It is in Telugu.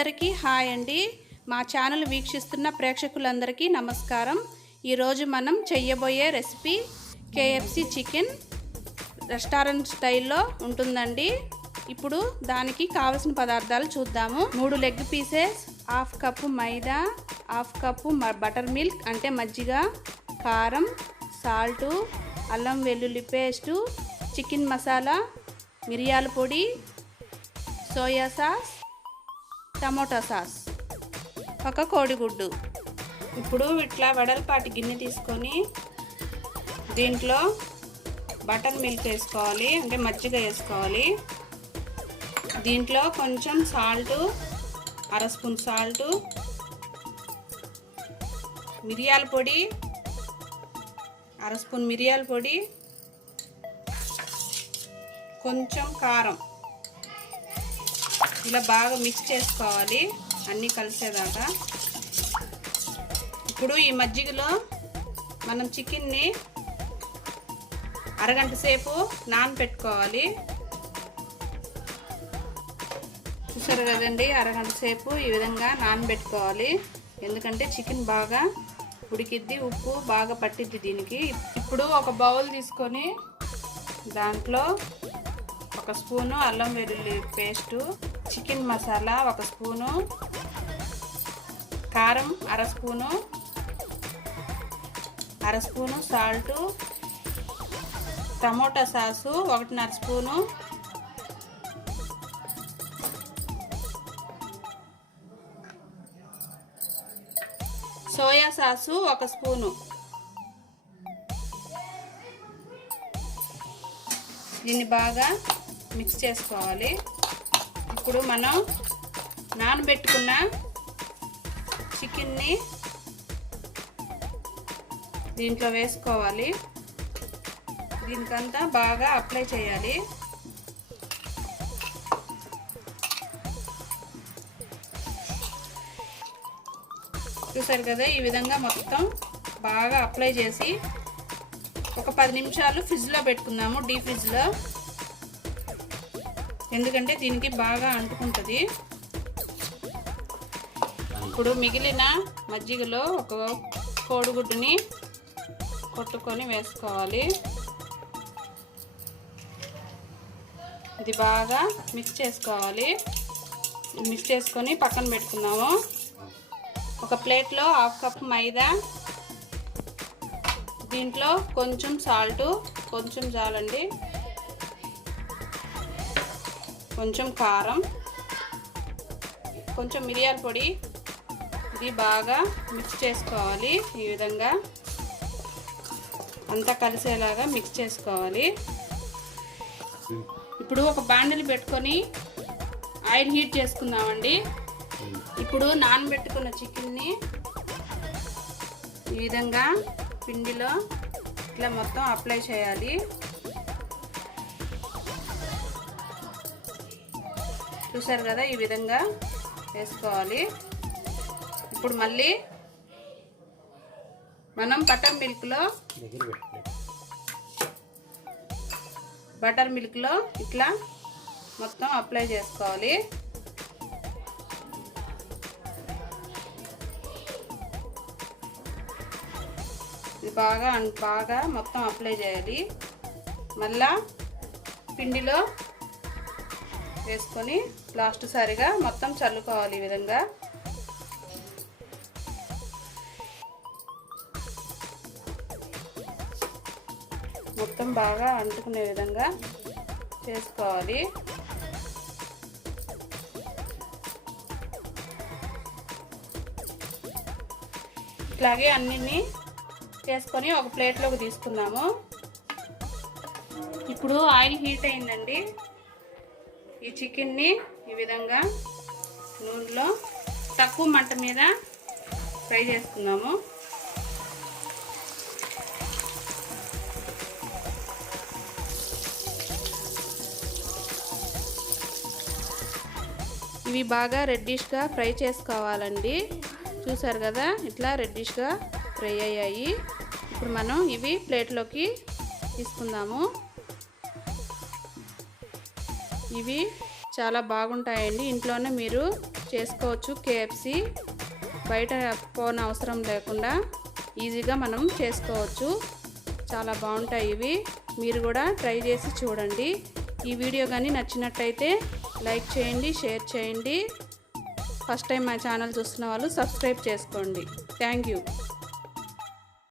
అందరికీ హాయ్ అండి. మా ఛానల్ వీక్షిస్తున్న ప్రేక్షకులందరికీ నమస్కారం. ఈరోజు మనం చేయబోయే రెసిపీ కేఎఫ్సి చికెన్ రెస్టారెంట్ స్టైల్లో ఉంటుందండి. ఇప్పుడు దానికి కావలసిన పదార్థాలు చూద్దాము. 3 లెగ్ పీసెస్, హాఫ్ కప్పు మైదా, హాఫ్ కప్పు బటర్ మిల్క్ అంటే మజ్జిగ, కారం, సాల్టు, అల్లం వెల్లుల్లి పేస్టు, చికెన్ మసాలా, మిరియాల పొడి, సోయా సాస్, టమోటా సాస్, ఒక కోడిగుడ్డు. ఇప్పుడు ఇట్లా వెడల్పాటి గిన్నె తీసుకొని దీంట్లో బటర్ మిల్క్ వేసుకోవాలి, అంటే మజ్జిగ వేసుకోవాలి. దీంట్లో కొంచెం సాల్టు, అర స్పూన్ సాల్టు, మిరియాల పొడి, అర స్పూన్ మిరియాల పొడి, కొంచెం కారం, ఇలా బాగా మిక్స్ చేసుకోవాలి అన్నీ కలిసేదాకా. ఇప్పుడు ఈ మజ్జిగలో మనం చికెన్ని అరగంట సేపు నానబెట్టుకోవాలి. చూసారు కదండి, అరగంట సేపు ఈ విధంగా నానబెట్టుకోవాలి. ఎందుకంటే చికెన్ బాగా ఉడికిద్ది, ఉప్పు బాగా పట్టిద్ది దీనికి. ఇప్పుడు ఒక బౌల్ తీసుకొని దాంట్లో ఒక స్పూను అల్లం వెల్లుల్లి పేస్టు, చికెన్ మసాలా ఒక స్పూను, కారం అర spoon salt, tomato sauce 1.5 spoon, soya sauce 1 spoon. దీన్ని బాగా మిక్స్ చేసుకోవాలి. ఇప్పుడు మనం నానబెట్టుకున్న చికెన్ని దీంట్లో వేసుకోవాలి. దీనికంతా బాగా అప్లై చేయాలి. చూసారు కదా, ఈ విధంగా మొత్తం బాగా అప్లై చేసి ఒక 10 నిమిషాలు ఫ్రిడ్జ్లో పెట్టుకుందాము, డీప్ ఫ్రిడ్జ్లో. ఎందుకంటే దీనికి బాగా అంటుకుంటుంది. ఇప్పుడు మిగిలిన మజ్జిగలో ఒక కోడిగుడ్డుని కొట్టుకొని వేసుకోవాలి. ఇది బాగా మిక్స్ చేసుకోవాలి. మిక్స్ చేసుకొని పక్కన పెట్టుకుందాము. ఒక ప్లేట్లో హాఫ్ కప్ మైదా, దీంట్లో కొంచెం సాల్టు, కొంచెం చాలండి, కొంచెం కారం, కొంచెం మిరియాల పొడి. ఇది బాగా మిక్స్ చేసుకోవాలి. ఈ విధంగా అంతా కలిసేలాగా మిక్స్ చేసుకోవాలి. ఇప్పుడు ఒక బాండిల్ పెట్టుకొని ఆయిల్ హీట్ చేసుకుందామండి. ఇప్పుడు నానబెట్టుకున్న చికెన్ని ఈ విధంగా పిండిలో ఇట్లా మొత్తం అప్లై చేయాలి. చూసారు కదా, ఈ విధంగా వేసుకోవాలి. ఇప్పుడు మళ్ళీ మనం బటర్ మిల్క్లో ఇట్లా మొత్తం అప్లై చేసుకోవాలి. ఇది బాగా మొత్తం అప్లై చేయాలి. మళ్ళా పిండిలో వేసుకొని లాస్ట్ సారిగా మొత్తం చల్లుకోవాలి. ఈ విధంగా మొత్తం బాగా అంటుకునే విధంగా చేసుకోవాలి. ఇట్లాగే అన్నిటినీ చేసుకొని ఒక ప్లేట్లోకి తీసుకుందాము. ఇప్పుడు ఆయిల్ హీట్ అయిందండి. ఈ చికెన్ని ఈ విధంగా నూనెలో తక్కువ మంట మీద ఫ్రై చేసుకుందాము. ఇవి బాగా రెడ్డిష్గా ఫ్రై చేసుకోవాలండి. చూసారు కదా, ఇట్లా రెడ్డిష్గా ఫ్రై అయ్యాయి. ఇప్పుడు మనం ఇవి ప్లేట్లోకి తీసుకుందాము. ఇవి చాలా బాగుంటాయండి. ఇంట్లోనే మీరు చేసుకోవచ్చు. కేఎఫ్సి బయట పోన అవసరం లేకుండా ఈజీగా మనం చేసుకోవచ్చు. చాలా బాగుంటాయి ఇవి. మీరు కూడా ట్రై చేసి చూడండి. ఈ వీడియో కానీ నచ్చినట్టయితే లైక్ చేయండి, షేర్ చేయండి. ఫస్ట్ టైం మా ఛానల్ చూస్తున్న వాళ్ళు సబ్స్క్రైబ్ చేసుకోండి. Thank you.